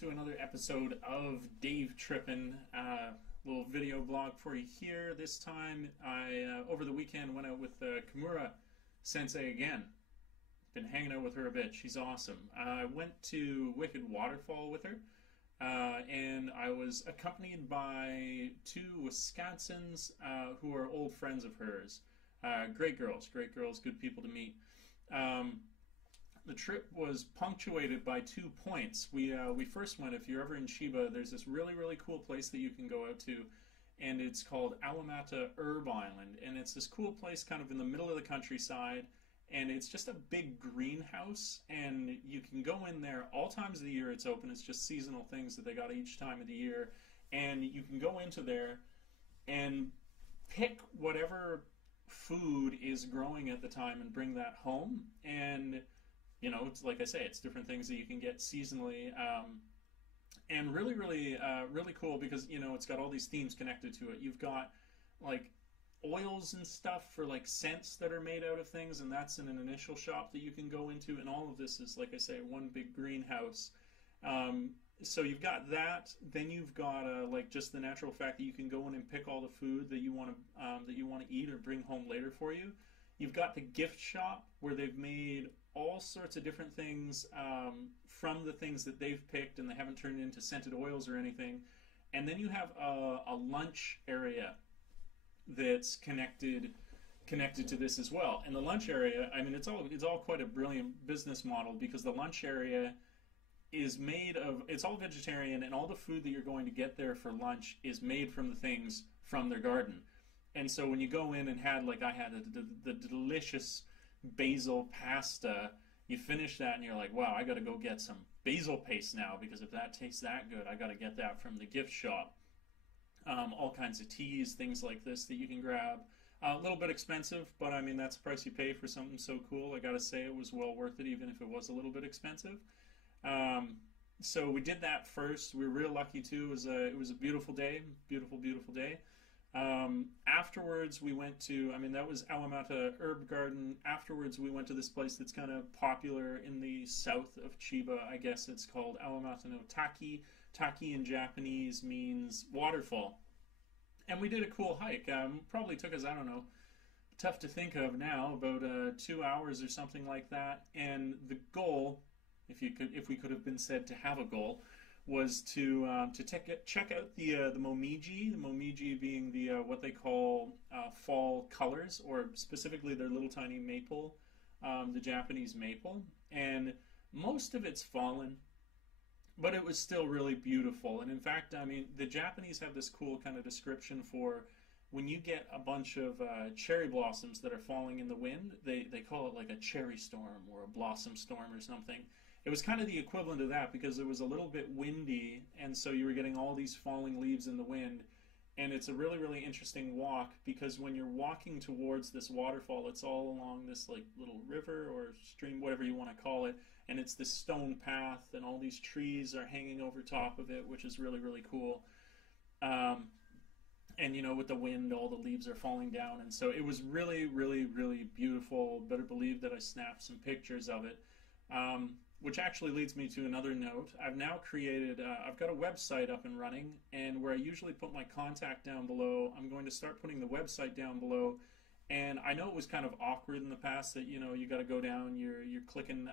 to another episode of Dave Trippin, little video blog for you here. This time, I over the weekend went out with Kimura Sensei again. Been hanging out with her a bit. She's awesome. I went to Wicked Waterfall with her, and I was accompanied by two Wisconsins who are old friends of hers. Great girls, good people to meet. The trip was punctuated by 2 points. We first went, if you're ever in Chiba, there's this really cool place that you can go out to, and it's called Alamata Herb Island, and it's this cool place kind of in the middle of the countryside, and it's just a big greenhouse, and you can go in there all times of the year. It's open. It's just seasonal things that they got each time of the year, and you can go into there and pick whatever food is growing at the time and bring that home. And you know, it's like I say, it's different things that you can get seasonally, and really cool because, you know, it's got all these themes connected to it. You've got like oils and stuff for like scents that are made out of things, and that's in an initial shop that you can go into, and all of this is, like I say, one big greenhouse. So you've got that. Then you've got like just the natural fact that you can go in and pick all the food that you want to eat or bring home later for you. You've got the gift shop where they've made all sorts of different things from the things that they've picked, and they haven't turned into scented oils or anything. And then you have a lunch area that's connected to this as well. And the lunch area, I mean, it's all quite a brilliant business model, because the lunch area is made of, it's all vegetarian, and all the food that you're going to get there for lunch is made from the things from their garden. And so when you go in and had, like I had, the delicious basil pasta, you finish that and you're like, wow, I got to go get some basil paste now, because if that tastes that good, I got to get that from the gift shop. All kinds of teas, things like this that you can grab. A little bit expensive, but I mean, that's the price you pay for something so cool. I got to say, it was well worth it, even if it was a little bit expensive. So we did that first. We were real lucky too. It was a beautiful day, beautiful day. Afterwards, we went to, I mean, that was Alamata Herb Garden. Afterwards, we went to this place that's kind of popular in the south of Chiba. I guess it's called Alamata no Taki. Taki in Japanese means waterfall. And we did a cool hike. Probably took us, I don't know, tough to think of now, about 2 hours or something like that. And the goal, if we could have been said to have a goal, was to check out the momiji. The momiji being the what they call fall colors, or specifically their little tiny maple, the Japanese maple. And most of it's fallen, but it was still really beautiful. And in fact, I mean, the Japanese have this cool kind of description for when you get a bunch of cherry blossoms that are falling in the wind. They call it like a cherry storm or a blossom storm or something. It was kind of the equivalent of that, because it was a little bit windy, and so you were getting all these falling leaves in the wind. And it's a really interesting walk, because when you're walking towards this waterfall, it's all along this like little river or stream, whatever you want to call it, and it's this stone path, and all these trees are hanging over top of it, which is really cool. And you know, with the wind, all the leaves are falling down, and so it was really beautiful. Better believe that I snapped some pictures of it. Which actually leads me to another note. I've now created, I've got a website up and running, and where I usually put my contact down below, I'm going to start putting the website down below. And I know it was kind of awkward in the past that, you know, you got to go down, you're clicking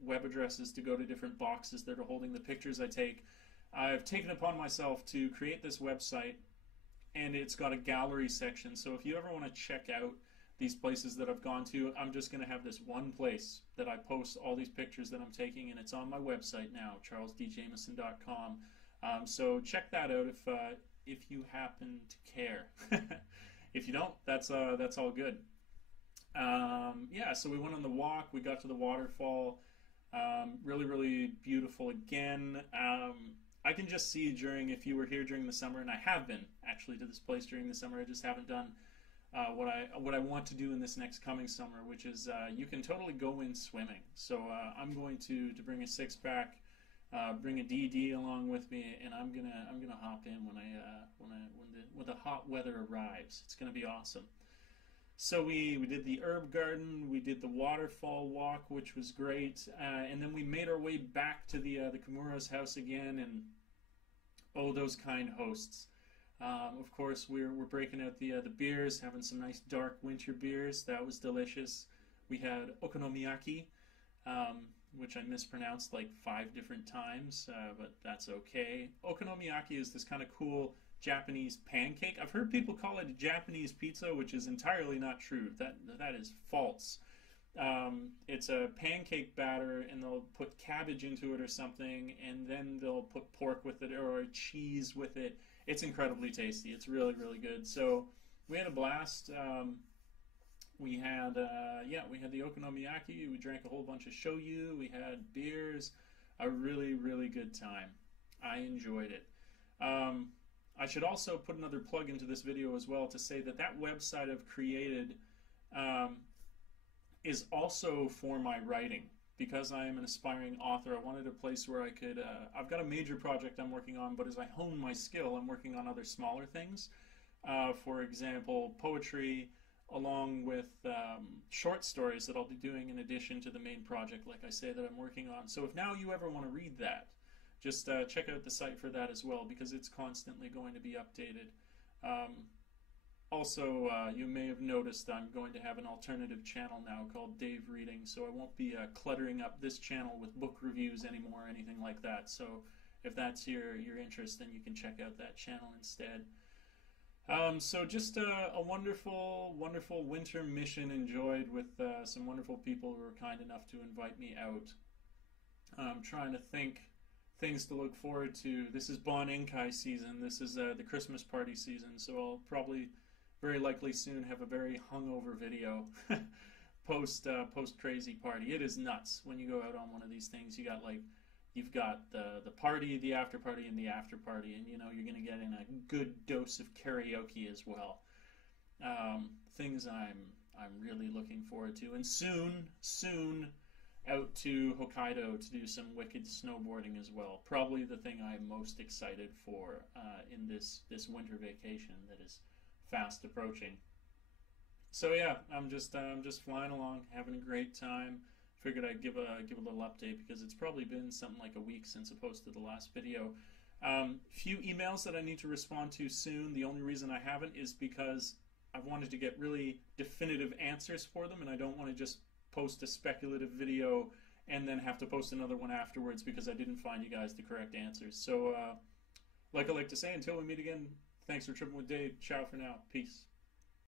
web addresses to go to different boxes that are holding the pictures I take. I've taken upon myself to create this website, and it's got a gallery section. So if you ever want to check out these places that I've gone to, I'm just going to have this one place that I post all these pictures that I'm taking, and it's on my website now, charlesdjameson.com. So check that out if you happen to care. If you don't, that's all good. Yeah, so we went on the walk. We got to the waterfall. Really beautiful again. I can just see if you were here during the summer, and I have been actually to this place during the summer. I just haven't done what I want to do in this next coming summer, which is you can totally go in swimming. So I'm going to bring a 6-pack, bring a DD along with me, and I'm gonna hop in when the hot weather arrives. It's gonna be awesome. So we did the herb garden, we did the waterfall walk, which was great, and then we made our way back to the Kimura's house again, and oh, those kind hosts. Of course, we're breaking out the beers, having some nice dark winter beers. That was delicious. We had okonomiyaki, which I mispronounced like 5 different times, but that's okay. Okonomiyaki is this kind of cool Japanese pancake. I've heard people call it a Japanese pizza, which is entirely not true. That is false. It's a pancake batter, and they'll put cabbage into it or something, and then they'll put pork with it or cheese with it. It's incredibly tasty. It's really, really good. So we had a blast. We had the okonomiyaki. We drank a whole bunch of shoyu. We had beers. A really, really good time. I enjoyed it. I should also put another plug into this video as well to say that website I've created is also for my writing. Because I am an aspiring author, I wanted a place where I could, I've got a major project I'm working on, but as I hone my skill, I'm working on other smaller things. For example, poetry, along with short stories that I'll be doing in addition to the main project, like I say, that I'm working on. So if now you ever want to read that, just check out the site for that as well, because it's constantly going to be updated. Also, you may have noticed I'm going to have an alternative channel now called Dave Reading, so I won't be cluttering up this channel with book reviews anymore or anything like that. So if that's your interest, then you can check out that channel instead. So just a wonderful, wonderful winter mission enjoyed with some wonderful people who were kind enough to invite me out. I'm trying to think things to look forward to. This is Bon-Inkai season. This is the Christmas party season, so I'll probably very likely soon have a very hungover video post crazy party. It is nuts when you go out on one of these things. You've got the party, the after party, and the after party, and you're gonna get in a good dose of karaoke as well. Things I'm really looking forward to, and soon out to Hokkaido to do some wicked snowboarding as well. Probably the thing I'm most excited for in this winter vacation that is fast approaching. So yeah, I'm just flying along, having a great time. Figured I'd give a little update because it's probably been something like a week since I posted the last video. Few emails that I need to respond to soon. The only reason I haven't is because I've wanted to get really definitive answers for them, and I don't want to just post a speculative video and then have to post another one afterwards because I didn't find you guys the correct answers. So like I like to say, until we meet again, thanks for tripping with Dave. Ciao for now. Peace.